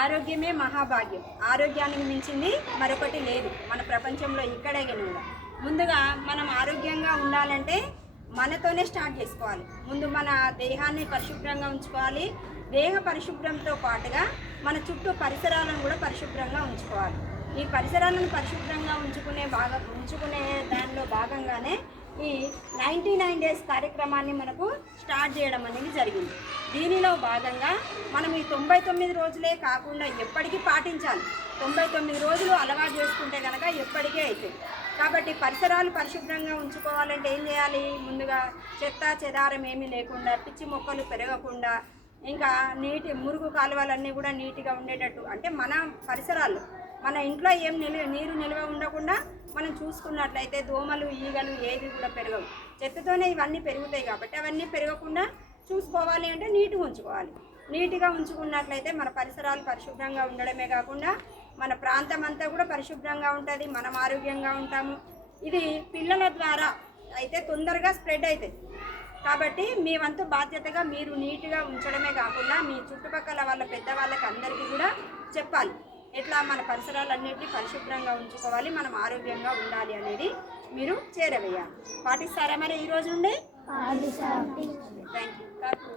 ఆరోగ్యమే మహాభాగ్యం. ఆరోగ్యానికి మించింది మరొకటి లేదు మన ప్రపంచంలో ఇక్కడే కూడా. ముందుగా మనం ఆరోగ్యంగా ఉండాలంటే మనతోనే స్టార్ట్ చేసుకోవాలి. ముందు మన దేహాన్ని పరిశుభ్రంగా ఉంచుకోవాలి. దేహ పరిశుభ్రంతో పాటుగా మన చుట్టూ పరిసరాలను కూడా పరిశుభ్రంగా ఉంచుకోవాలి. ఈ పరిసరాలను పరిశుభ్రంగా ఉంచుకునే దానిలో భాగంగానే ఈ 99 డేస్ కార్యక్రమాన్ని మనకు స్టార్ట్ చేయడం అనేది జరిగింది. దీనిలో భాగంగా మనం ఈ 99 రోజులే కాకుండా ఎప్పటికీ పాటించాలి. 99 రోజులు అలవాటు చేసుకుంటే కనుక ఎప్పటికీ అవుతుంది. కాబట్టి పరిసరాలు పరిశుభ్రంగా ఉంచుకోవాలంటే ఏం చేయాలి? ముందుగా చెత్త చెదారం ఏమీ లేకుండా, పిచ్చి మొక్కలు పెరగకుండా, ఇంకా మురుగు కాలువలన్నీ కూడా నీట్గా ఉండేటట్టు, అంటే మన పరిసరాల్లో మన ఇంట్లో ఏం నీరు నిల్వ ఉండకుండా మనం చూసుకున్నట్లయితే దోమలు ఈగలు ఏవి కూడా పెరగవు. చెత్తతోనే ఇవన్నీ పెరుగుతాయి కాబట్టి అవన్నీ పెరగకుండా చూసుకోవాలి అంటే నీట్గా ఉంచుకోవాలి. నీట్గా ఉంచుకున్నట్లయితే మన పరిసరాలు పరిశుభ్రంగా ఉండడమే కాకుండా మన ప్రాంతం అంతా కూడా పరిశుభ్రంగా ఉంటుంది, మనం ఆరోగ్యంగా ఉంటాము. ఇది పిల్లల ద్వారా అయితే తొందరగా స్ప్రెడ్ అవుతుంది. కాబట్టి మీ వంతు బాధ్యతగా మీరు నీట్గా ఉంచడమే కాకుండా మీ చుట్టుపక్కల వాళ్ళ పెద్దవాళ్ళకి అందరికీ కూడా చెప్పాలి ఎట్లా మన పరిసరాలన్నింటినీ పరిశుభ్రంగా ఉంచుకోవాలి, మనం ఆరోగ్యంగా ఉండాలి అనేది మీరు చేరవేయాలి. పాటిస్తారా మరి ఈరోజు నుండి? Thank you.